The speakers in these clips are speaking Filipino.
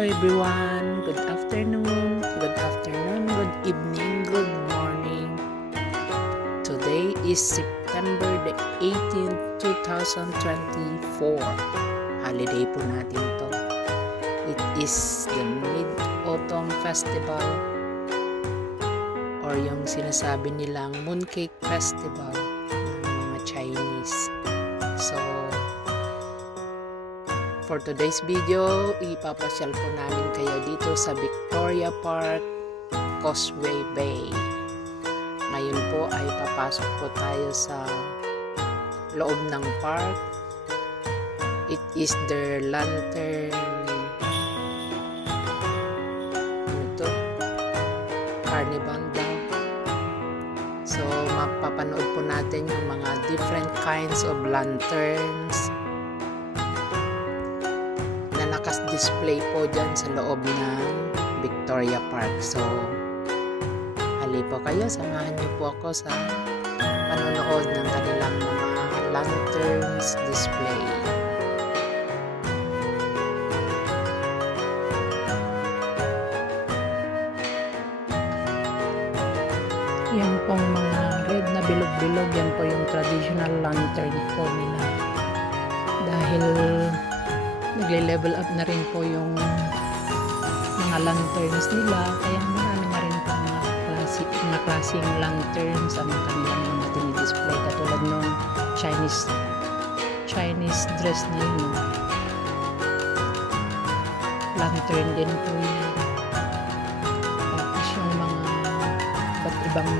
Hello everyone, good afternoon, good evening, good morning. Today is September the 18th, 2024. Holiday po natin to. It is the Mid-Autumn Festival or yung sinasabi nilang Mooncake Festival ng mga Chinese. So, for today's video, ipapasyal po namin kayo dito sa Victoria Park, Causeway Bay. Ngayon po ay papasok po tayo sa loob ng park. It is their lantern carnival daw. So, mapapanood po natin yung mga different kinds of lanterns na nakas-display po dyan sa loob ng Victoria Park. So, hali po kayo, samahan niyo po ako sa panonood ng kanilang mga lanterns display. Yan pong mga red na bilog-bilog, yan po yung traditional lantern po nila. Dahil nagle-level up na rin po yung mga lanterns nila, kaya marami na rin po mga klaseng lanterns ang kanilang mga dinidisplay, katulad ng Chinese dress na yun. Lantern din po yan. Tapos yung mga iba't ibang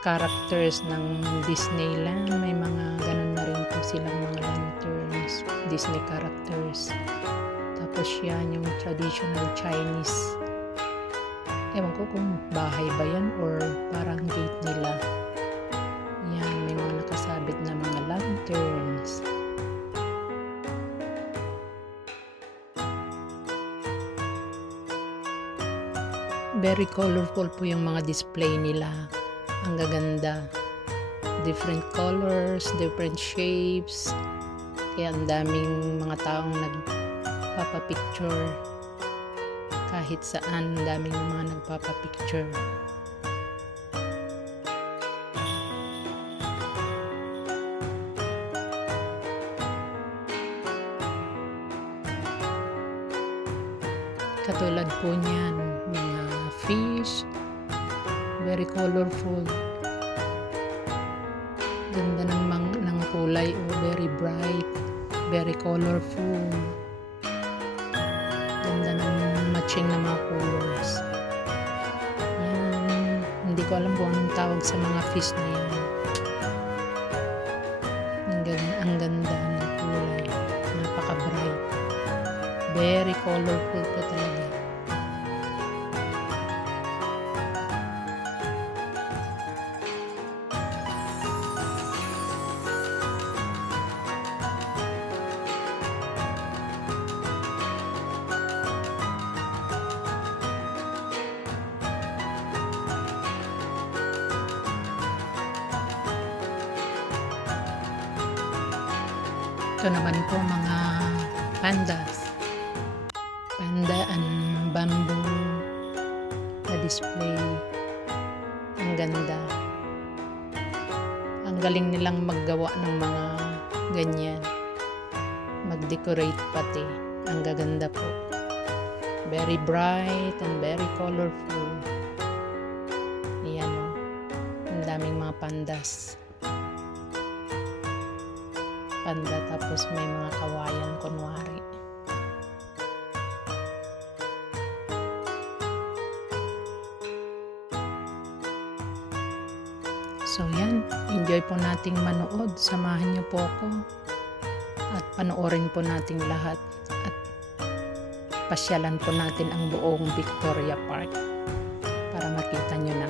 characters ng Disneyland, may mga ganun na rin po silang mga lanterns, Disney characters. Tapos yan yung traditional Chinese, ewan ko kung bahay ba yan or parang gate nila. Yan, may mga nakasabit na mga lanterns. Very colorful po yung mga display nila. Ang gaganda. Different colors, different shapes. Kaya ang daming mga taong nagpapapicture. Kahit saan, ang daming mga nagpapapicture. Katulad po niyan, mga fish, very colorful. Ganda ng kulay, very bright, very colorful. Ganda ng matching na mga colors. Yan, hindi ko alam kung anong tawag sa mga fish na yan. Ang ganda ng kulay, napaka-bright. Very colorful po talaga. Ito naman po mga pandas. Panda and bamboo na display. Ang ganda. Ang galing nilang maggawa ng mga ganyan. Mag-decorate pati. Ang gaganda po. Very bright and very colorful. Ayan o. Ang daming mga pandas. Panda, tapos may mga kawayan kunwari. So yan, enjoy po nating manood. Samahan niyo po ako at panoorin po nating lahat at pasyalan po natin ang buong Victoria Park para makita niyo na.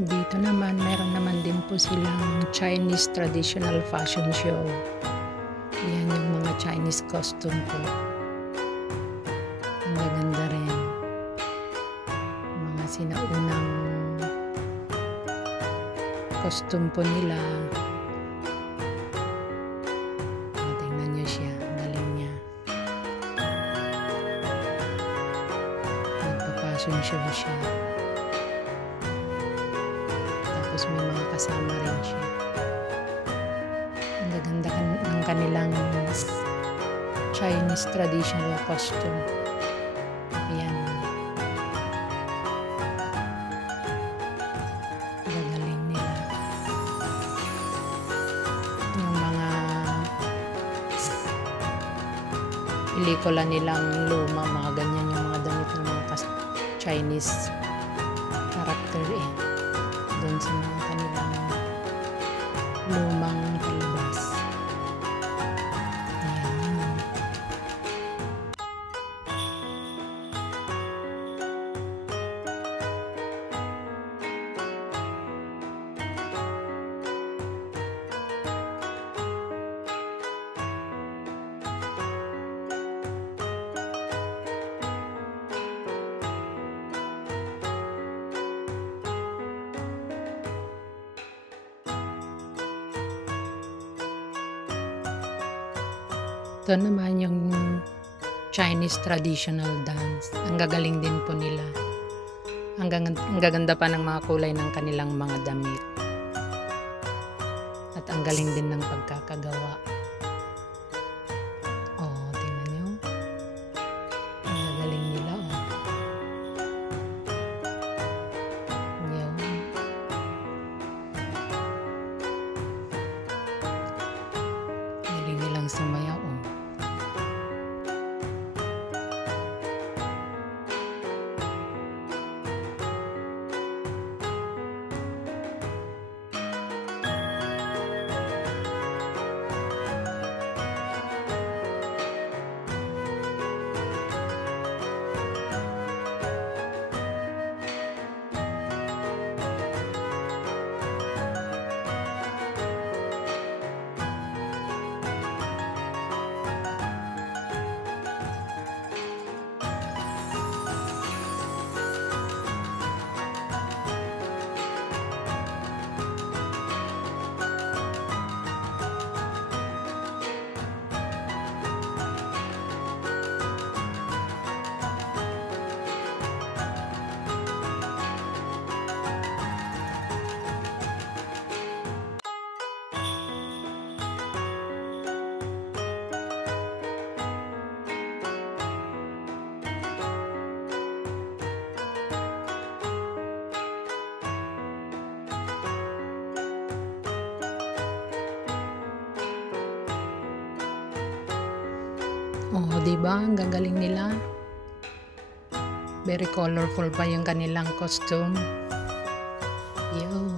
Dito naman, meron naman din po silang Chinese traditional fashion show. Yan yung mga Chinese costume po. Ang gaganda rin. Mga sinaunang costume po nila. Tingnan nyo siya. Galing niya. Nagpa-fashion show siya. Tapos may mga kasama rin siya. Ang gaganda ng kanilang Chinese traditional costume. Ayan. Gagaling nila. Yung mga pelikula nilang luma, mga ganyan yung mga damit ng mga Chinese character doon sa mga kanilang lumang palabas. Ayan. Ito naman yung Chinese traditional dance. Ang gagaling din po nila. Ang gaganda pa ng mga kulay ng kanilang mga damit. At ang galing din ng pagkakagawa. Oh, tingnan nyo. Ang gagaling nila, oh. Yun. Galing nilang sumayaw, oh. Oh, diba? Ang gagaling nila. Very colorful pa yung kanilang costume. Yun.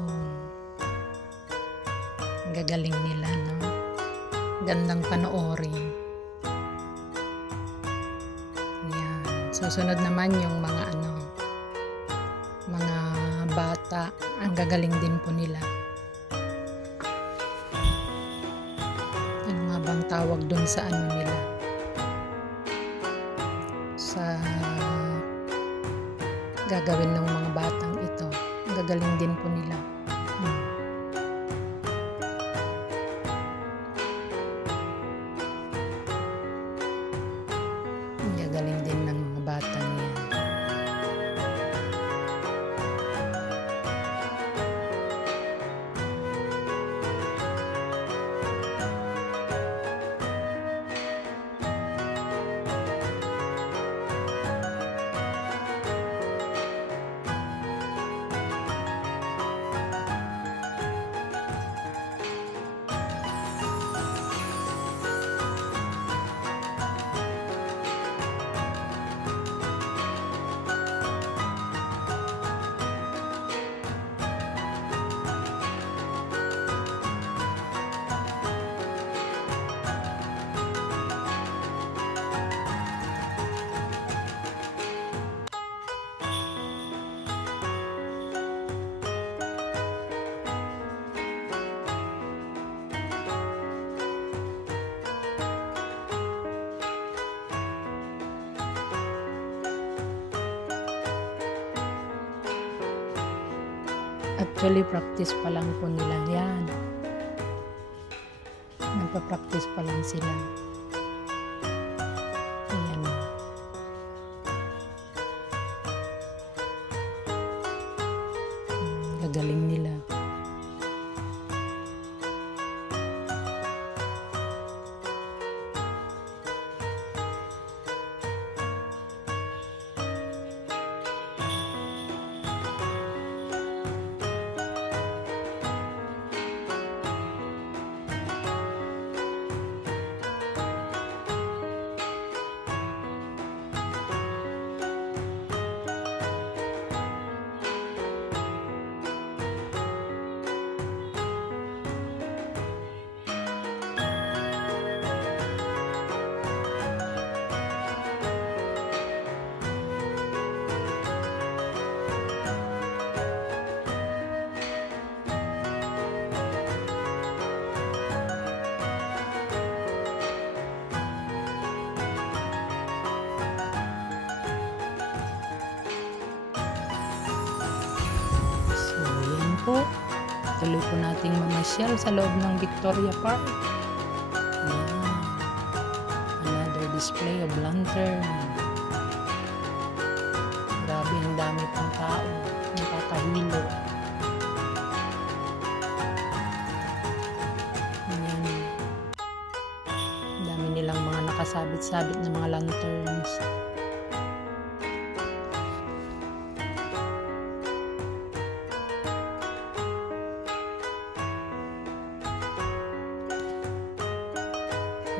Ang gagaling nila, no? Gandang panoorin. Yan. Susunod naman yung mga mga bata. Ang gagaling din po nila. Ano nga bang tawag dun sa nila? Sa gagawin ng mga batang ito. Gagaling din po nila. Gagaling din ng mga batang yan. Actually, practice pa lang po nila yan. Nagpa-practice pa lang sila. Ayan. Gagaling nila. Po, tuloy po nating mamasyal sa loob ng Victoria Park. Ayan. Another display of lantern. Grabe, ang dami pang tao. Nakakahilo. Ayan. Ang dami nilang mga nakasabit-sabit na mga lanterns.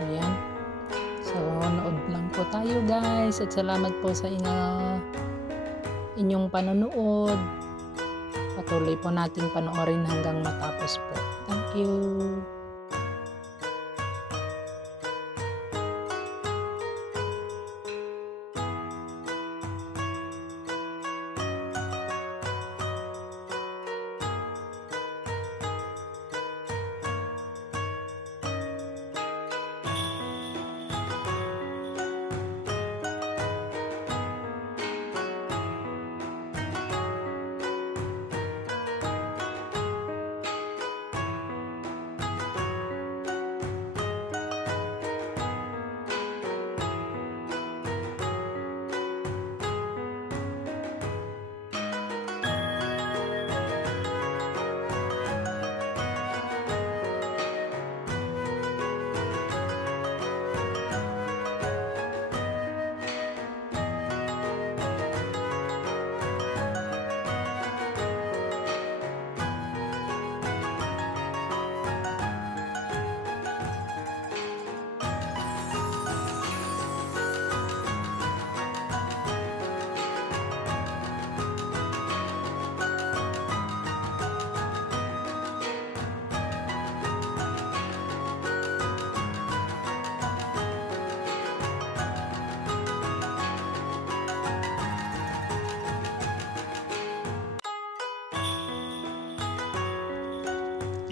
Ayan. So, nood lang po tayo guys at salamat po sa inyong panonood. Patuloy po nating panoorin hanggang matapos po. Thank you.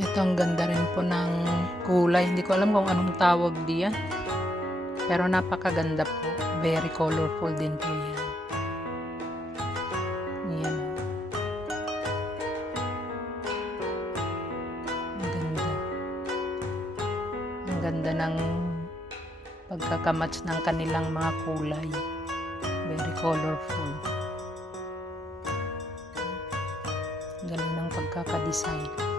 Ito, ang ganda rin po ng kulay. Hindi ko alam kung anong tawag diyan. Pero napakaganda po. Very colorful din po yan. Yan. Ang ganda. Ang ganda ng pagkakamats ng kanilang mga kulay. Very colorful. Ang galing ng pagkakadesign.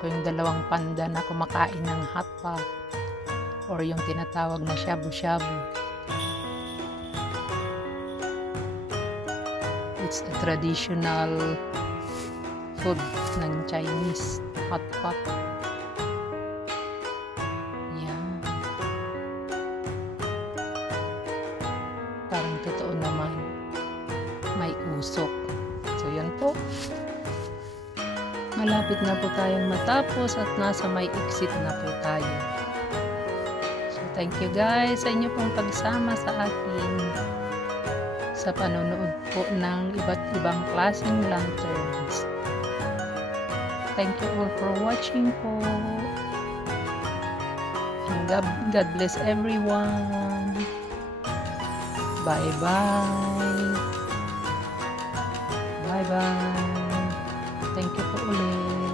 Po yung dalawang panda na kumakain ng hotpot or yung tinatawag na shabu-shabu. It's a traditional food ng Chinese, hotpot. Yan. Parang totoo naman. May usok. So yan po. Malapit na po tayong matapos at nasa may exit na po tayo. So, thank you guys sa inyo pong pagsama sa akin sa panonood po ng iba't ibang klaseng lanterns. Thank you all for watching po. And God bless everyone. Bye-bye. Bye-bye. Thank you po ulit.